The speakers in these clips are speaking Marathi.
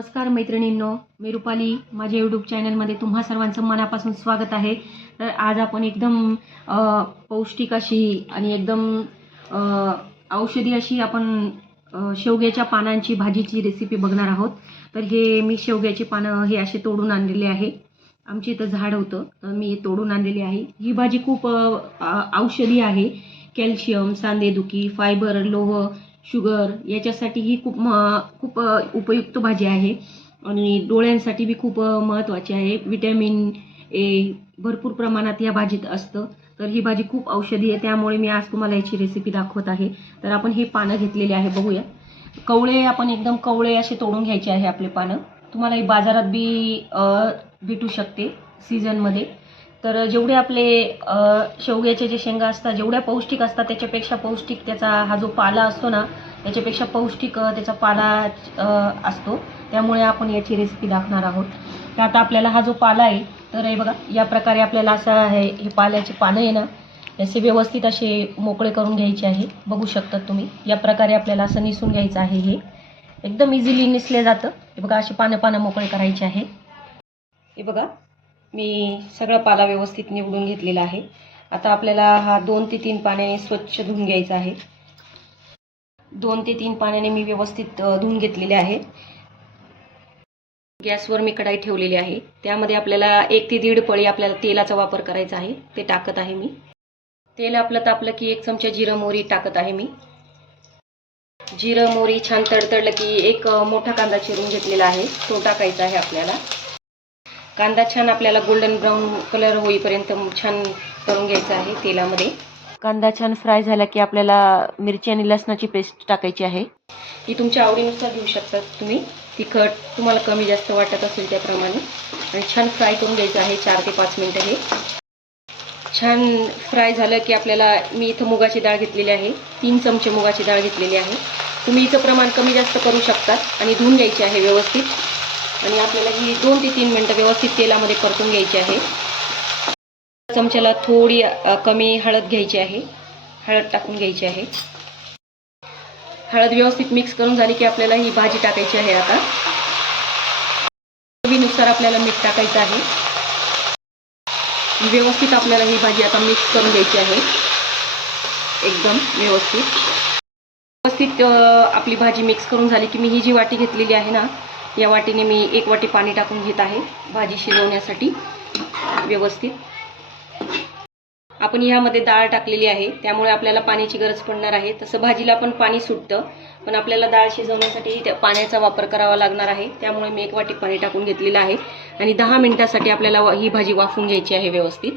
नमस्कार मैत्रिणींनो, मी रुपाली. माझ्या यूट्यूब चॅनलमध्ये तुम्हा सर्वांचं मनापासून स्वागत आहे. तर आज आपण एकदम पौष्टिक अशी आणि एकदम औषधी अशी आपण शेवग्याच्या पानांची भाजीची रेसिपी बघणार आहोत. तर हे मी शेवग्याची पानं हे असे तोडून आणलेले आहे. आमची इथं झाड होतं तर मी तोडून आणलेली आहे. ही भाजी खूप औषधी आहे. कॅल्शियम, सांधेदुखी, फायबर, लोह, शुगर याच्यासाठी ही खूप उपयुक्त भाजी आहे आणि डोळ्यांसाठी बी खूप महत्त्वाची आहे. विटॅमिन ए भरपूर प्रमाणात या भाजीत असतं. तर ही भाजी खूप औषधी आहे, त्यामुळे मी आज तुम्हाला याची रेसिपी दाखवत आहे. तर आपण हे पानं घेतलेले आहे, बघूया. कवळे आपण एकदम कवळे असे तोडून घ्यायचे आहे आपले पानं. तुम्हाला ही बाजारात बी भेटू शकते सीझनमध्ये. तर जेवढे आपले शेवग्याचे जे शेंगा असतात जेवढ्या पौष्टिक असतात त्याच्यापेक्षा पौष्टिक त्याचा हा जो पाला असतो ना, त्याच्यापेक्षा पौष्टिक त्याचा पाला असतो. त्यामुळे आपण याची रेसिपी दाखवणार आहोत. तर आता आपल्याला हा जो पाला आहे तर हे बघा, या प्रकारे आपल्याला असं हे पाल्याचे पानं आहे ना, असे व्यवस्थित असे मोकळे करून घ्यायचे आहे. बघू शकतात तुम्ही, या प्रकारे आपल्याला असं निसून घ्यायचं आहे. हे एकदम इझिली निसले जातं. हे बघा, असे पानं मोकळे करायचे आहे. हे बघा, मी सगळा पाला व्यवस्थित निवडून घेतलेला आहे. आता आपल्याला हा 2 ते 3 पाण्याने स्वच्छ धुवून घ्यायचा आहे. 2 ते 3 पाण्याने मी व्यवस्थित धुवून घेतलेले आहे. गॅसवर मी कढाई ठेवलेली आहे. त्यामध्ये आपल्याला 1 ते 1.5 पळी आपल्याला तेलाचा वापर करायचा आहे. ते टाकत आहे मी. तेल आपलं तापलं की 1 चमचा जिरं मोहरी टाकत आहे मी. जिरं मोहरी छान तडतडलं की एक मोठा कांदा चिरून घेतलेला आहे, तो टाकायचा आहे आपल्याला. कांदा छान आपल्याला गोल्डन ब्राऊन कलर होईपर्यंत छान तळून घ्यायचा आहे तेलामध्ये. कांदा छान फ्राय झाला की आपल्याला मिरची आणि लसणाची पेस्ट टाकायची आहे. ही तुमच्या आवडीनुसार घेऊ शकता तुम्ही. तिखट तुम्हाला कमी जास्त वाटत असेल त्याप्रमाणे. आणि छान फ्राय करून घ्यायचं आहे 4 ते 5 मिनिटं. हे छान फ्राय झालं की आपल्याला, मी इथं मुगाची डाळ घेतलेली आहे, 3 चमचे मुगाची डाळ घेतलेली आहे. तुम्ही इथं प्रमाण कमी जास्त करू शकतात. आणि धुवून घ्यायची आहे व्यवस्थित. आणि आपल्याला ही 2 ते 3 मिनिटं व्यवस्थित तेलामध्ये परतून घ्यायची आहे. चमच्याला थोडी कमी हळद घ्यायची आहे, हळद टाकून घ्यायची आहे. हळद व्यवस्थित मिक्स करून झाली की आपल्याला ही भाजी टाकायची आहे. आता चवीनुसार आपल्याला मीठ टाकायचं आहे. व्यवस्थित आपल्याला ही भाजी आता मिक्स करून घ्यायची आहे. एकदम व्यवस्थित आपली भाजी मिक्स करून झाली की मी ही जी वाटी घेतलेली आहे ना, या वाटीने मी 1 वाटी पाणी टाकून घेत आहे भाजी शिजवण्यासाठी. व्यवस्थित आपण ह्यामध्ये डाळ टाकलेली आहे, त्यामुळे आपल्याला पाण्याची गरज पडणार आहे. तसं भाजीला पण पाणी सुटतं, पण आपल्याला डाळ शिजवण्यासाठी त्या पाण्याचा वापर करावा लागणार आहे. त्यामुळे मी 1 वाटी पाणी टाकून घेतलेलं आहे. आणि 10 मिनिटासाठी आपल्याला ही भाजी वाफवून घ्यायची आहे व्यवस्थित.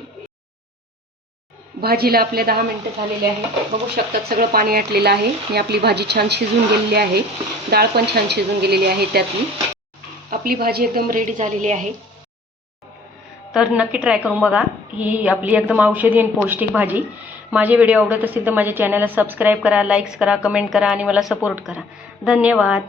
भाजीला आपले 10 मिनिटं झालेले आहे. बघू शकतात सगळं पाणी आटलेलं आहे आणि आपली भाजी छान शिजून गेलेली आहे. डाळ पण छान शिजून गेलेली आहे त्यातली. आपली भाजी एकदम रेडी झालेली आहे. तर नक्की ट्राय करून बघा. ही आपली एकदम औषधी आणि पौष्टिक भाजी. माझे व्हिडिओ आवडत असेल तर माझ्या चॅनलला सबस्क्राईब करा, लाईक्स करा, कमेंट करा आणि मला सपोर्ट करा. धन्यवाद.